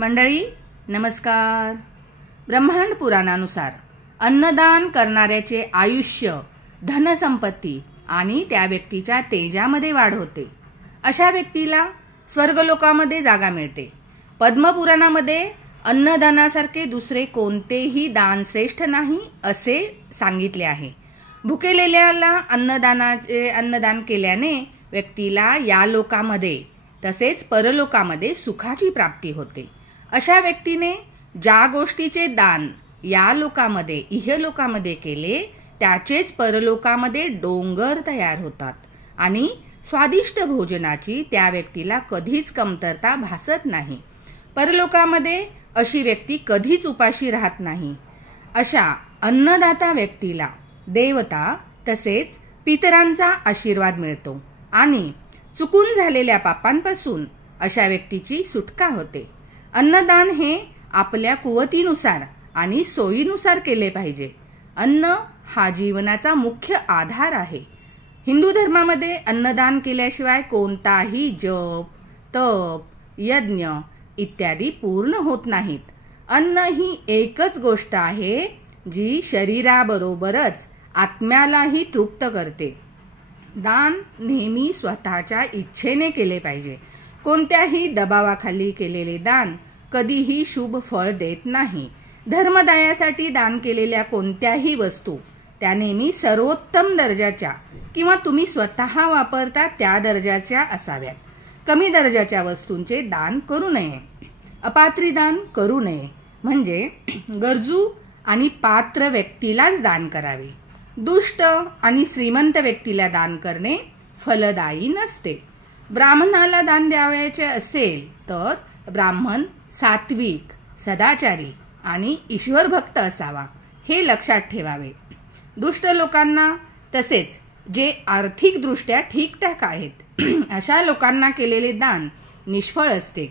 मंडळी नमस्कार। ब्रह्मांड पुराणानुसार अन्नदान करणाऱ्याचे आयुष्य, धनसंपत्ती आणि त्या व्यक्तीच्या तेजामध्ये वाढ होते। अशा व्यक्तीला स्वर्गलोकामध्ये जागा मिळते। पद्मपुराणामध्ये अन्नदानासारखे दुसरे कोणतेही दान श्रेष्ठ नाही असे सांगितले आहे। भुकेलेल्याला अन्नदान केल्याने व्यक्तीला या लोकामध्ये तसेच परलोकामध्ये सुखाची प्राप्ती होते। अशा व्यक्तीने ज्या गोष्टीचे दान या लोकामध्ये इहलोकामध्ये केले त्याचेच परलोकामध्ये डोंगर तयार होतात आणि स्वादिष्ट भोजनाची त्या व्यक्तीला कधीच कमतरता भासत नाही। परलोकामध्ये अशी व्यक्ती कधीच उपाशी राहत नाही। अशा अन्नदाता व्यक्तीला देवता तसेच पितरांचा आशीर्वाद मिळतो आणि चुकून झालेल्या पापांपासून अशा व्यक्तीची सुटका होते। अन्नदान हे आपल्या कुवतीनुसार आणि सोयीनुसार केले पाहिजे। अन्न हा जीवनाचा मुख्य आधार आहे। हिंदू धर्मामध्ये अन्नदान केल्याशिवाय कोणताही जप, तप, यज्ञ इत्यादी पूर्ण होत नाहीत। अन्न ही एकच गोष्ट आहे जी शरीराबरोबरच आत्म्यालाही तृप्त करते। दान नेहमी स्वतःच्या इच्छेने केले पाहिजे। कोणत्याही दबावाखाली केलेले दान कधीही शुभ फळ देत नाही। धर्मदायासाठी दान केलेल्या कोणत्याही वस्तू त्या नेहमी सर्वोत्तम दर्जाच्या किंवा तुम्ही स्वतः वापरता त्या दर्जाच्या असाव्यात। कमी दर्जाच्या वस्तूंचे दान करू नये। अपात्री दान करू नये म्हणजे गरजू आणि पात्र व्यक्तीलाच दान करावे। दुष्ट आणि श्रीमंत व्यक्तीला दान करणे फलदायी नसते। ब्राह्मणाला दान द्यावयाचे असेल तर ब्राह्मण सात्विक, सदाचारी आणि ईश्वर भक्त असावा हे लक्षात ठेवावे। दुष्ट लोकांना तसेच जे आर्थिकदृष्ट्या ठीकठाक आहेत अशा लोकांना केलेले दान निष्फळ असते।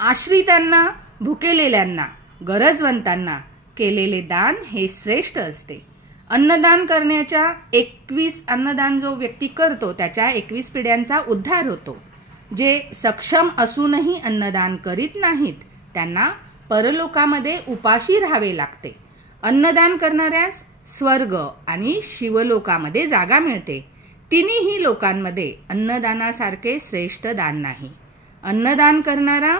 आश्रितांना, भुकेलेल्यांना, गरजवंतांना केलेले दान हे श्रेष्ठ असते। अन्नदान करण्याच्या 21 अन्नदान जो व्यक्ती करतो त्याच्या 21 पिढ्यांचा उद्धार होतो। जे सक्षम असूनही अन्नदान करीत नाहीत त्यांना परलोकामध्ये उपाशी राहावे लागते। अन्नदान करणाऱ्यास स्वर्ग आणि शिवलोकामध्ये जागा मिळते। तिन्ही लोकांमध्ये अन्नदानासारखे श्रेष्ठ दान नाही। अन्नदान करणारा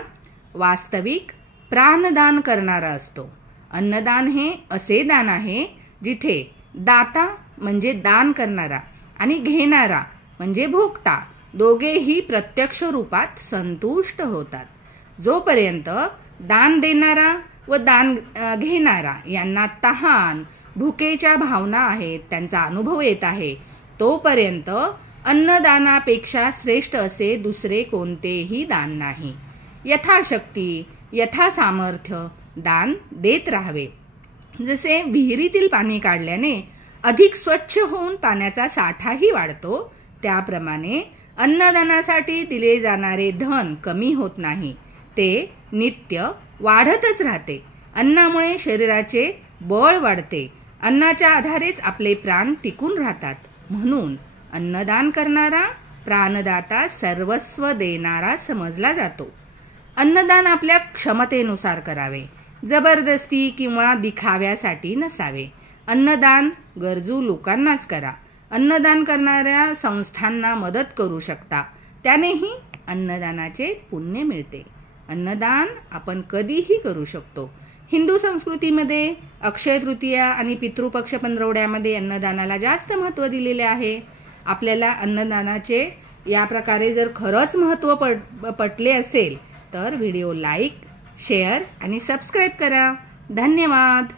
वास्तविक प्राणदान करणारा असतो। अन्नदान हे असे दान आहे जिथे दाता म्हणजे दान करणारा आणि घेणारा म्हणजे भोगता दोघेही प्रत्यक्ष रूपात संतुष्ट होतात। जोपर्यंत दान देणारा व दान घेणारा यांना तहान, भुकेच्या भावना आहेत, त्यांचा अनुभव येत आहे, तोपर्यंत अन्नदानापेक्षा श्रेष्ठ असे दुसरे कोणतेही दान नाही। यथाशक्ती, यथासामर्थ्य दान देत राहावे। जसे विहिरीतील पाणी काढल्याने अधिक स्वच्छ होऊन पाण्याचा साठाही वाढतो, त्याप्रमाणे अन्नदानासाठी दिले जाणारे धन कमी होत नाही, ते नित्य वाढतच राहते। अन्नामुळे शरीराचे बळ वाढते। अन्नाच्या आधारेच आपले प्राण टिकून राहतात। म्हणून अन्नदान करणारा प्राणदाता, सर्वस्व देणारा समजला जातो। अन्नदान आपल्या क्षमतेनुसार करावे, जबरदस्ती किंवा दिखाव्यासाठी नसावे। अन्नदान गरजू लोकांनाच करा। अन्नदान करणाऱ्या संस्थांना मदत करू शकता, त्यानेही अन्नदानाचे पुण्य मिळते। अन्नदान आपण कधीही करू शकतो। हिंदू संस्कृतीमध्ये अक्षय तृतीया आणि पितृपक्ष पंधरवड्यामध्ये अन्नदानाला जास्त महत्त्व दिलेले आहे। आपल्याला अन्नदानाचे या प्रकारे जर खरंच महत्त्व पटले असेल तर व्हिडिओ लाईक, शेअर आणि सबस्क्राईब करा। धन्यवाद।